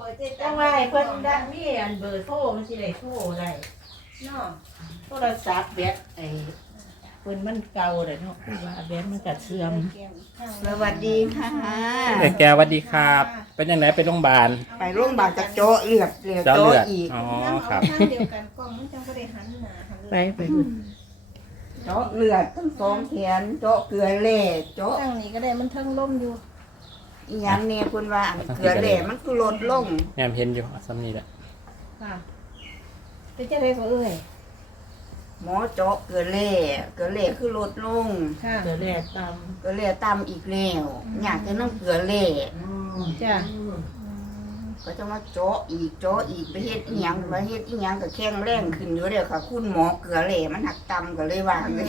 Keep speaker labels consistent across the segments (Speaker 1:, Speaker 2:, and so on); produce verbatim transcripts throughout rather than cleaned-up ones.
Speaker 1: จังไรเพิ่นดังมีอันเบอร์โทรมันสิได้โทรได้เนาะโทรศัพท์แบตไอ้เพิ่นมันเก่าเลยเนาะคือว่าแบตมันก็เสื่อม
Speaker 2: สวัสดีค่ะ
Speaker 3: เด็กแกสวัสดีครับ เป็นยังไงไปโรงพยาบาล
Speaker 2: ไปโรงพยาบาลจะโจ๊ะเลือดเลือด
Speaker 3: เจ้า
Speaker 2: โจ๊ะ
Speaker 3: เลือด
Speaker 2: อีก
Speaker 3: อ๋อครับ
Speaker 4: ข้างเดียวกันกล้องมันจังบ่ได้หันหน้าหันห
Speaker 1: ไป
Speaker 4: ลัง
Speaker 1: ไปพุ่น
Speaker 2: โจ๊ะเลือดทั้งสองแขนโจ๊ะเกลือเล่โจ๊ะ
Speaker 4: ทางนี้ก็ได้มันเทิงล่มอยู่
Speaker 2: อีหยังเนี่ยคุณว่าอันเกลือเล่มันคือลดลง
Speaker 3: แอมเห็นอยู่อ่ะซ้ำนี่แหละ
Speaker 4: ค่ะเป็นจังได๋ก็เอ้ย
Speaker 2: หมอโจ๊ะเกลือเล่เกลือเล่คือลดลง
Speaker 4: ค่ะ
Speaker 1: เดี๋ยวแลตาม
Speaker 2: เกลือเล่ต่ำอีกแล้วอยากจะน้ำเกลือเล่
Speaker 4: จ้ะ
Speaker 2: ก็จะมาโจ๊ะอีกโจ๊ะอีกไปเฮ็ดอีหยังมาเฮ็ดอีหยังก็แข็งแรงขึ้นอยู่เด้อค่ะ คุณหมอเกลือเล่มันหักต่ำก็เลยว่าเลย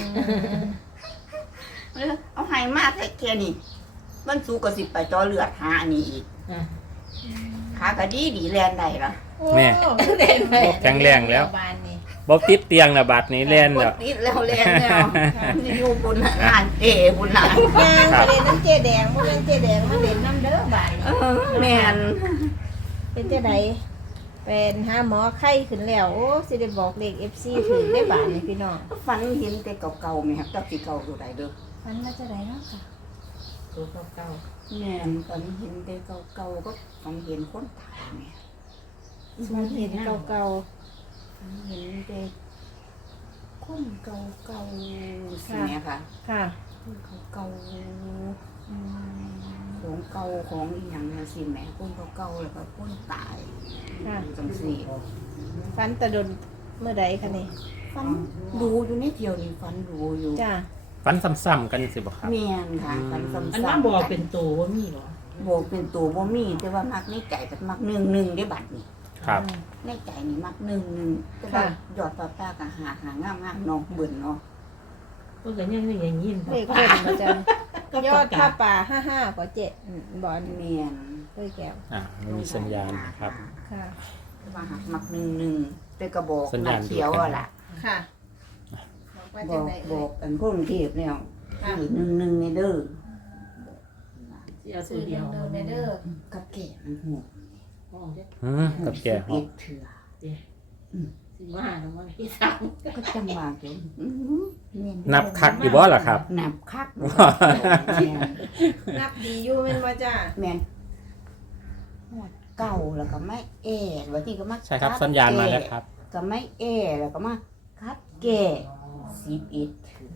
Speaker 2: เอาให้มากแค่นี้มันสู้ก็สิไปเจ่อเลือดหาอันนี้อีก
Speaker 1: อ่ะ
Speaker 2: ขาก็ดีดีแลนได้ล่ะ
Speaker 4: โอ้
Speaker 3: แม่
Speaker 1: เล่นไป
Speaker 3: แข็งแรงแล้ว
Speaker 4: บ้านนี่
Speaker 3: บ๊อบติดเตียงนะบัดนี้แล่น
Speaker 2: ก
Speaker 3: แล้
Speaker 2: ด
Speaker 3: ว
Speaker 2: ติดแล้วแลนแล้วนี่อยู่บุญงานเตะบุญหลาน
Speaker 4: ย่าง
Speaker 3: ครั
Speaker 4: ไป
Speaker 3: บ
Speaker 4: เล่นน้ำเจ๊แดงบ่แม่นเจ๊แดงมาเล่นน้ำเด้อบ้าน
Speaker 2: เอ
Speaker 4: นี่
Speaker 2: อแม่น
Speaker 4: เป็นจังได๋เป็นหาหมอไข้ขึ้นแล้วโอ้สิได้บอกเลข เอฟ ซี ถึงได้บ้านนี่พี่น้อง
Speaker 2: ฝันเห็นแต่เก่าๆแม่ครับจักสิเก่าตัวใดเด้อ
Speaker 4: ฟันมาจังได๋เนาะค่ะ
Speaker 1: ตัวเก่า
Speaker 2: แม่นฝันเห็นแต่เก่าๆก็ฝันเห็นคนตายแม่
Speaker 4: มันเห็นเก่า
Speaker 2: ฝันเห็นแต่คนเก่าๆสิแม่ค่ะ
Speaker 4: ๆค่ะ
Speaker 2: คนเก่าๆของเก่าของอีหยังน่ะสิแม่คนเก่าๆแล้วก็คนตาย
Speaker 4: ค่ะ
Speaker 2: จังซี่
Speaker 4: ฟันตะดนเมื่อใดคะนี่
Speaker 2: ฝันดูอยู่ในเดียวนี่ฝันดูอยู่
Speaker 4: จ้า
Speaker 3: ฟันซ้ำๆกันสิบ่ครับ
Speaker 2: แม่นค่ะฝันซ้ำๆ
Speaker 1: อันนั้นบอกเป็นตัวว่ามีเหรอ
Speaker 2: บอกเป็นตัวบ่มีแต่ว่ามักในใจเป็นมักหนึ่งหนึ่งได้บัดนี้
Speaker 3: ครับ
Speaker 2: ในใจนี่มักหนึ่งหนึ่งแต่ว่ายอดปลาปลาก็หาหางามงามๆเน้องเบิ่นเนาะ
Speaker 1: เพิ่นก็ยังยังอย่างยิน
Speaker 4: เลขเพิ่นบ่จ้ะ
Speaker 1: ก็
Speaker 4: ย
Speaker 1: ย
Speaker 4: อ
Speaker 1: อ
Speaker 4: ด
Speaker 1: ด
Speaker 4: ผ้า
Speaker 1: ผ้า
Speaker 4: ป่าห้าห้ากว่าเจ็ดอืมบอล
Speaker 2: แม่น
Speaker 4: เอ้ยแก้ว
Speaker 3: อ่าไม่มีสัญญาณนะครับ
Speaker 4: ค่ะ
Speaker 2: แต่ว่าหักมักหนึ่งหนึ่งแต่ก็บอก
Speaker 3: สัญ
Speaker 2: มา
Speaker 3: ญาณ
Speaker 2: เขียวอะล่ะ
Speaker 4: ค่ะบอกว่า
Speaker 2: บ
Speaker 4: จั
Speaker 2: อง ก
Speaker 4: ได
Speaker 2: บ
Speaker 4: เอ้
Speaker 2: อย กกันกรุงเทพแล้ว
Speaker 4: ค่ะ
Speaker 2: คือหนึ่งหนึ่งในเด้อ
Speaker 1: ที่เอาตั
Speaker 4: ซื้
Speaker 1: ว
Speaker 4: อ
Speaker 1: เดียว
Speaker 4: เดิมๆเด้อ
Speaker 2: กับแก่มันหัว
Speaker 1: ห้องเด้
Speaker 3: อืมกับแก่ห
Speaker 2: เอ็
Speaker 3: อก
Speaker 2: ดเถื่อ
Speaker 1: สิมาแล้วว่าพี่สาว
Speaker 2: ก็จังหวะเดี๋ยวอื้อหือแม่
Speaker 3: นับคักอยู่บ่ล่ะครับ
Speaker 2: นับคักแม่น
Speaker 4: นับดีอยู่แม่นบ่จ้า
Speaker 2: แม่นหมดเก่าแล้วก็ไม่เอวันนี้ก็มา
Speaker 3: ใช่ครับสัญญาณมาแล้วครับ
Speaker 2: ก็ไม่เอแล้วก็มาคัดแก่สิบเอ็ดเถื่อน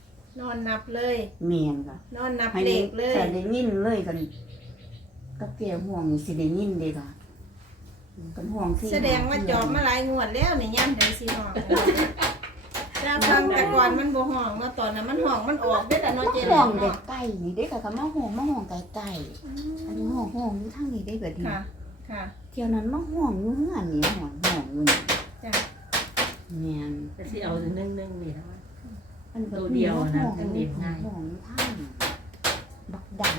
Speaker 4: อนนับเลย
Speaker 2: เมียนค่ะ
Speaker 4: นอนนับ
Speaker 2: ให้
Speaker 4: เล
Speaker 2: ได้
Speaker 4: ขเลย
Speaker 2: แต่ได้ยินเลยกันกับแก่ห่วงนี่สิได้ยินเด้ค่ะกันห่วงสิ
Speaker 4: แสดงว่าจอบมาหลายงวดแล้วนี่ย่ำได้สิห้องจ้าฟังแต่ก่อนมันบ่ห้องเนาะตอนนั้นมันห้องมันออกได้แต่เนาะเจ๊
Speaker 2: ห่วง
Speaker 4: เนาะ
Speaker 2: เด็กไก่นี่ได้ค่ะคำว่าห่วงมาห่วงไก่ไก่อันนี้ห่วงห่วงอยู่ทางนี้ได้แบบนี้
Speaker 4: ค่ะ ค่ะ
Speaker 2: เที่ยวนั้นมาห่วงอยู่เฮือนนี่ห่วงห่วงอยู่นี่
Speaker 4: จ้า
Speaker 2: เมียน
Speaker 1: แต่สิเอาหนึ่งหนึ่งนี่นะ
Speaker 2: อัน
Speaker 1: ตัวเดียวนะ
Speaker 2: ห่วง
Speaker 1: กันเด็ดง่าย
Speaker 2: ห่วงทางบักดัง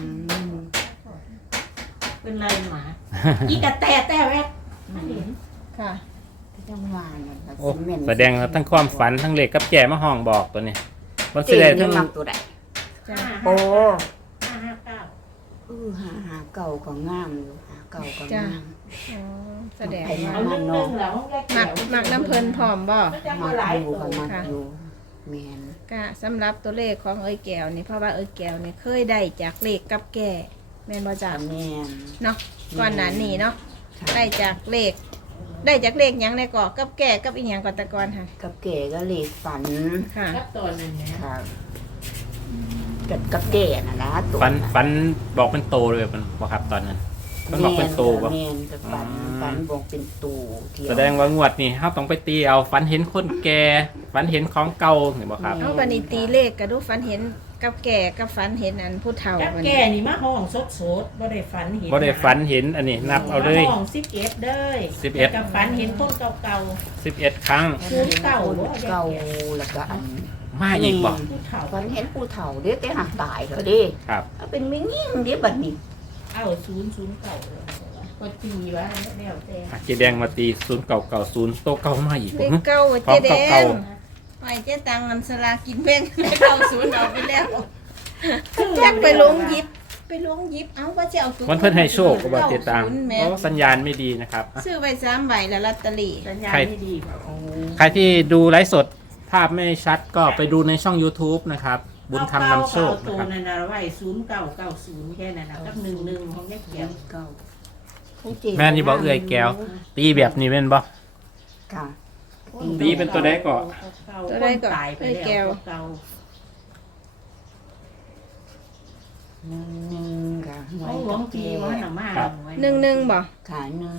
Speaker 1: เป็นไรหมา อีกระแตแต่แวด
Speaker 4: ค่ะ
Speaker 2: จังหวะนั่นค่ะ
Speaker 3: โอ้
Speaker 2: ซีเมนต์
Speaker 3: แสดงว่าทั้งความฝันทั้งเหล็กกับแก่มาห้องบอกตัวนี้มันสิ
Speaker 2: เจ๊
Speaker 3: ได้
Speaker 2: ยั
Speaker 3: ทั้
Speaker 2: ง
Speaker 3: ง
Speaker 2: มักตัวใด
Speaker 4: จ้า
Speaker 2: โอ้
Speaker 1: ห้าห้าเก้า
Speaker 2: เออหาหาเก่าก็งามอยู่หาเก่าก็งาม
Speaker 4: อ๋อแสดง
Speaker 1: เอา
Speaker 4: ว่า
Speaker 1: หนึ่งหนึ่งแล้วห้องแรก
Speaker 4: มักมักน้ำเพลินพร้อมบ่
Speaker 1: มันจะ
Speaker 2: มา
Speaker 1: มาหลาย
Speaker 2: อยู่
Speaker 1: ตัว
Speaker 2: ค่ะมาอยู่แมน
Speaker 4: ก็สำหรับตัวเลขของเอ้ยแก้วนี่เพราะว่าเอ้ยแก้วนี่เคยได้จากเลขกับแก่แม่นบ่จ้า
Speaker 2: แมน
Speaker 4: เนาะก่อนหน้านี้เนาะ
Speaker 2: ค่ะ
Speaker 4: ได้จากเลข ได้จากเลขหยังในกอกับแก่กับอีหยังก่อนแต่ก่อนค่ะ
Speaker 2: กับเก๋ก็เลยฝัน
Speaker 4: ค่ะ
Speaker 1: รับตัวนั่นเนี่ย
Speaker 2: ค่ะกับกับเก๋น่ะนะตัว
Speaker 3: ฝันฝันบอกเป็นโตเลยมันบ่ครับตอนนั้นมันบอกเป็นโตบ่
Speaker 2: แมนกับฝัน
Speaker 3: อืม
Speaker 2: ฝันบอกเป็นตูเที่ยว
Speaker 3: แสดงว่างวดนี่เฮาต้องไปตีเอาฝันเห็นคนแก่ฝันเห็นของเก่าเห็นบ่ครับ
Speaker 4: เอาบัดนี้ตีเลขก็ดูฝันเห็นกับแก่กับฝันเห็นอันผู้เฒ่า
Speaker 1: กับ
Speaker 4: บัด
Speaker 1: แก่
Speaker 4: นี้
Speaker 1: นี่มาห้องสดสดบ่ได้ฝันเห็น
Speaker 3: บ่ได้ฝันเห็นอันนี้นับเอาเลย
Speaker 1: ห้องสิบเอ็ดเด้อ
Speaker 3: สิบเอ็ด
Speaker 1: กับฝันเห็นคนเก่า
Speaker 3: สิบเอ็ดครั้ง
Speaker 1: ศูนย์เก้าบ่
Speaker 2: เก่าแล้วก็อัน
Speaker 3: มาอีกบ่
Speaker 1: ๆผู้เฒ่า
Speaker 2: ฝันเห็นผู้เฒ่าเด้แต่หักตายแล้วเด้
Speaker 3: ครับ
Speaker 2: เอาเป็นไม่ยิ่งเด้บัดนี้
Speaker 1: เอาศูนย์ศูนย์เก่าก็ตีไว้แล้วแต่
Speaker 3: อ่ะเจแดงมาตีศูนย์เก่าเก่าศูนย์โตเก่ามาอีก
Speaker 4: เล
Speaker 3: บ่
Speaker 4: ข
Speaker 3: ฮึ
Speaker 4: เก้า
Speaker 3: ขอ
Speaker 4: เจ๊
Speaker 3: ง
Speaker 4: แด
Speaker 3: เก่าง
Speaker 4: ไปเจ๊ตังอันสลากินแบ่งเข้าศูนย์เอาไปแล้วแจ็คไปลงหยิบไปลงหยิบเอาว่าจะเอาตัว
Speaker 3: มันเพิ่นให้โชคก็บ่ติดตาม
Speaker 4: เก้ศูนย์แม่
Speaker 3: โอ้สัญญาณไม่ดีนะครับอ่ะ
Speaker 4: ซื้อไว้สามใบแล้วลอตเตอรี่
Speaker 1: สัญญาณ
Speaker 3: ใคร
Speaker 1: ไม่ดีกว่าโอ้
Speaker 3: ใครที่ดูไลฟ์สดภาพไม่ชัดก็ไปดูในช่อง YouTube นะครับ บุญธรรมนำโชค
Speaker 1: ตั
Speaker 3: นะ
Speaker 1: ว
Speaker 3: ครับ
Speaker 1: นั่นน่ะไว้ศูนย์เก้าเก้าศูนย์แค่นั้นนะกับหนึ่งหนึ่งของยายแก้ว
Speaker 2: เก่า
Speaker 3: แม่นี่บอกเอื้อยแก้ว ตีแบบนี้เป็นบ่
Speaker 2: ค่ะ
Speaker 3: ตีเป็นตัวใดก่อน
Speaker 4: ตัวใดก่อน
Speaker 1: ตายไป
Speaker 4: เอ้ยแก้
Speaker 1: แล้ว วเก่า
Speaker 2: หนึ่งหนึ่งค่ะหว
Speaker 1: เขา
Speaker 2: ย
Speaker 1: หลว
Speaker 2: กับ
Speaker 1: งพี่
Speaker 2: แก่
Speaker 1: ว่าหนังมา
Speaker 3: ครับ
Speaker 4: หนึ่งหนึ่งบ่
Speaker 2: ค่ะหนึ่ง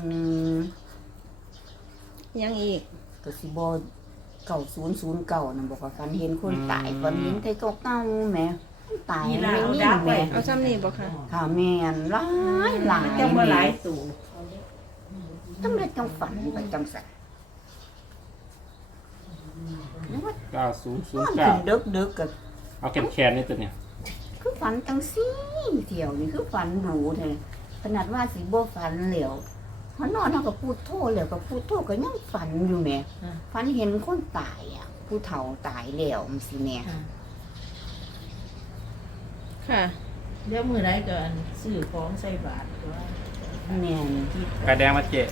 Speaker 4: ยังอีก
Speaker 2: ก็สิบ่เก่าศูนย์ศูนย์เก่านะบอกว่าฝันเห็นคนตายฝันเห็นแต่เก่าๆแหม่ตาย
Speaker 1: นี่
Speaker 2: ไม่
Speaker 1: ล่ะเอา
Speaker 2: มี
Speaker 1: ดัก
Speaker 2: แห
Speaker 1: ไว้
Speaker 2: ม่
Speaker 4: เอาซ้ำนี่บ่ค่ะ
Speaker 2: ค่ะแม่นหลายหลาย
Speaker 1: จังว่าหลายตู่
Speaker 2: จังได้จังฝันไปจังสัน
Speaker 3: เก้าศูนย์ศู
Speaker 2: น
Speaker 3: น
Speaker 2: อ
Speaker 3: ย์
Speaker 2: น
Speaker 3: เก้า
Speaker 2: ขึ้นดึกดึกๆก็
Speaker 3: เอาแขนแขนนี่ตัวเนี่ย
Speaker 2: คือฝันจังซี่เที่ยวนี่คือฝันหรูแท้ขนาดว่าสิบ่ฝันแล้วพอนอนเฮาก็พูดโทษแล้วก็พูดโทษก็ยังฝันอยู่แหม่ฝันเห็นคนตายอ่ะ ผู้เฒ่าตายแล้วมันสิแหม่
Speaker 4: ค่ะ
Speaker 1: เดี๋ยวมือไรก็อันซื้อของใส่บาทตัว
Speaker 2: แม่น
Speaker 3: กระแดงมาเจ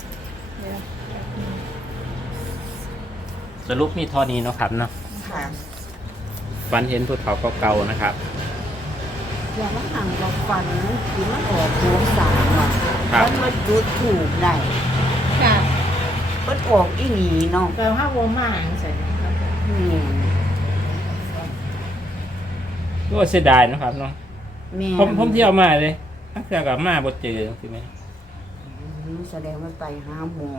Speaker 3: สรุปมีเท่อนี้เนาะครับเนาะ
Speaker 2: ค่ะ
Speaker 3: ฝันเห็นภูเขาเก่าๆนะครับ
Speaker 2: อย่ามาหังเราฝันที่มันออกดวงสามอ่ะ
Speaker 3: ครับ
Speaker 2: มันมาจุดถูกได้
Speaker 4: ค่ะ
Speaker 2: มันออกอีหลีเนาะ
Speaker 1: ก็ห้าวมาจังใส่นะครับ
Speaker 2: แม่น
Speaker 3: ก็เสียดายนะครับเนาะ
Speaker 2: แม่น
Speaker 3: ผมผมเที่ยวมาเลยทั้งเที่ยวกับมาบ่เจอใช่ไหม
Speaker 2: อืมแสดงว่าไปหาหมอ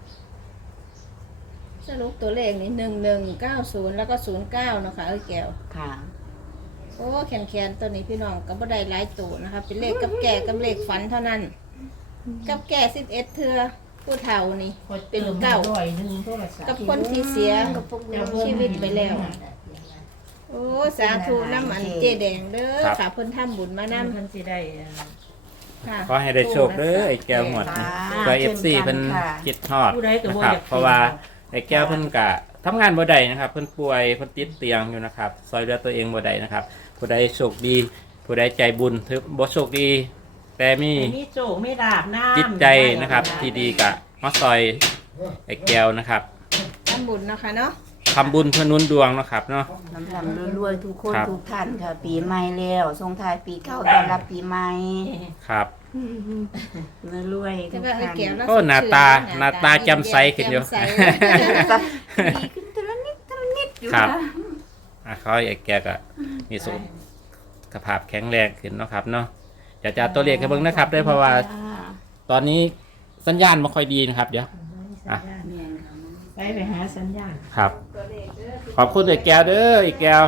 Speaker 4: สรุปตัวเลขนี่หนึ่งหนึ่งเก้าศูนย์แล้วก็ศูนย์เก้าเนาะค่ะเอ้ยแก้ว
Speaker 2: ค่ะ
Speaker 4: โอ้แขนแขนๆตัวนี้พี่น้องก็บ่ได้หลายตัวนะคะ เป็นเลขกับแก่กับเลขฝันเท่านั้น กับแก่สิบเอ็ดเทือผู้เฒ่านี่
Speaker 1: พอเติมเก้าร้อยหนึ่งโทรศัพท์
Speaker 4: กับคนที่เสีย
Speaker 2: กับพวก
Speaker 1: เจ้า
Speaker 4: ชีวิตไปแล้ว โอ้สาธุน้ำอันเจแดงเด้อค่ะเพิ่นทำบุญมา
Speaker 1: นั่น
Speaker 4: นำ
Speaker 1: เพิ่นสิได้เอ่อ
Speaker 4: ค่ะ
Speaker 3: ขอให้ได้โชคเด้อไอ้แก้วหมดนะเพื่อเอฟซีเพิ่นคิดฮอด
Speaker 1: ผู้ใดก็
Speaker 3: นะ
Speaker 1: บ่
Speaker 3: ครับ
Speaker 1: อยาก
Speaker 3: เพราะว่าไอ้แก้วเพิ่นกะทำงานบ่ได้นะครับเพิ่นป่วยเพิ่นติดเตียงอยู่นะครับซอยเหลือตัวเองบ่ได้นะครับ ผู้ใดโชคดี ผู้ใดใจบุญถือบ่โชคดี แต่มี
Speaker 1: มีโจกมีดาบน้ำ
Speaker 3: จิตใจนะครับ ที่ดีกะมาซอยไอ้แก้วนะครับ
Speaker 4: ทำบุญเนาะคะเนาะ
Speaker 3: ทำบุญเพื่อหนุนดวงนะครับเนาะ
Speaker 2: ลำลำรวยๆทุกคน
Speaker 3: ครับ
Speaker 2: ทุกท่านค่ะ ปีใหม่แล้วส่งท้ายปีเก่าต้อนรับปีใหม่
Speaker 3: ครับ
Speaker 2: รวยๆ
Speaker 4: แต่
Speaker 2: ทุก
Speaker 4: ว่าไอ้
Speaker 2: ท่าน
Speaker 4: แก้วแล้ว
Speaker 3: โอ้หน้าตาหน้าตาแจ่มใสขึ้นอยู่
Speaker 4: แจ่มใส
Speaker 2: ดีขึ้นทีละนิดทีละนิดอยู่
Speaker 3: ครับ
Speaker 2: นะ
Speaker 3: อ่ะเขาไอ้แก้วก็มีสุขภาพแข็งแรงขึ้นเนาะครับเนาะเดี๋ยวจะเอาตัวเลขให้เบิ่งนะครับด้วยเพราะว่าตอนนี้สัญญาณไม่ค่อยดีนะครับ เดี๋ยว อ่ะ
Speaker 2: แม่นค่ะมัน
Speaker 1: ไปไปหาสัญญาณ
Speaker 3: ครับ ขอบคุณไอ้แก้วเด้อไอ้แก้ว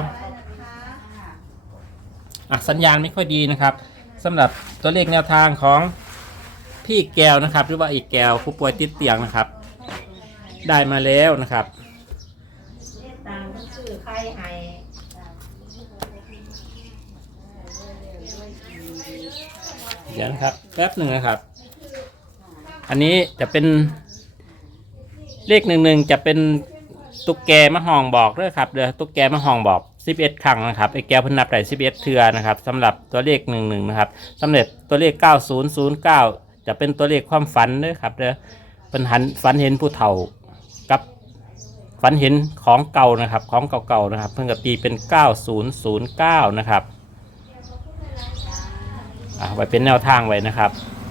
Speaker 3: อ่ะสัญญาณไม่ค่อยดีนะครับสำหรับตัวเลขแนวทางของพี่แก้วนะครับ หรือว่าอีกแก้วผู้ป่วยติดเตียงนะครับ ได้มาแล้วนะครับ
Speaker 1: ตามก็ซื้อไข่ให้
Speaker 3: เดี๋ยวนะครับแป๊บหนึ่งนะครับ อันนี้จะเป็นเลขหนึ่งหนึ่งจะเป็นตุ๊กแกมะฮองบอกด้วยครับเดี๋ยวตุ๊กแกมะฮองบอกสิบเอ็ดครั้งนะครับไอ้แก้วเพิ่นนับได้สิบเอ็ดเทือนะครับสำหรับตัวเลขหนึ่งหนึ่งนะครับสำเร็จตัวเลขเก้าศูนย์ศูนย์เก้าจะเป็นตัวเลขความฝันด้วยครับเดี๋ยวเป็นหันฝันเห็นผู้เฒ่ากับฝันเห็นของเก่านะครับของเก่าๆนะครับ เพิ่งกับตีเป็นเก้าศูนย์ศูนย์เก้านะครับอ่าไว้เป็นแนวทางไว้นะครับ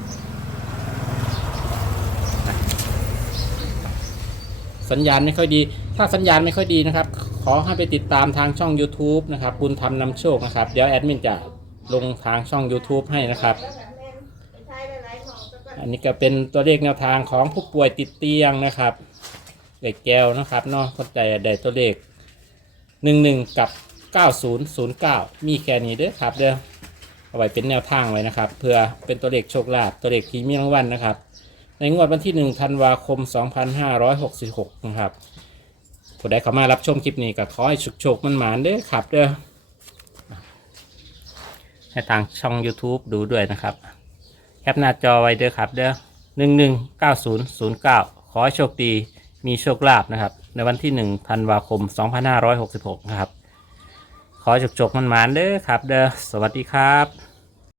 Speaker 3: สัญญาณไม่ค่อยดี ถ้าสัญญาณไม่ค่อยดีนะครับ ขอให้ไปติดตามทางช่อง YouTube นะครับบุญธรรมนำโชคนะครับ เดี๋ยวแอดมินจะลงทางช่อง YouTube ให้นะครับ อันนี้ก็เป็นตัวเลขแนวทางของผู้ป่วยติดเตียงนะครับเด็กแก้วนะครับเนาะเข้าใจได้ตัวเลขหนึ่งหนึ่งกับเก้าศูนย์ศูนย์เก้ามีแค่นี้เด้อครับเด้อเอาไว้เป็นแนวทางไว้นะครับ เพื่อเป็นตัวเลขโชคลาภตัวเลขที่มีรางวัลนะครับ ในงวดวันที่หนึ่งธันวาคมสองพันห้าร้อยหกสิบหกนะครับผู้ใดเข้ามารับชมคลิปนี้ก็ขอให้โชคๆมันหมานเด้อครับเด้อให้ทางช่อง YouTube ดูด้วยนะครับแคปหน้าจอไว้เด้อครับเด้อหนึ่งหนึ่งเก้าศูนย์ศูนย์เก้าขอให้โชคดีมีโชคลาภนะครับในวันที่หนึ่งธันวาคมสองพันห้าร้อยหกสิบหกนะครับขอให้โชคๆมันหมานเด้อครับเด้อสวัสดีครับ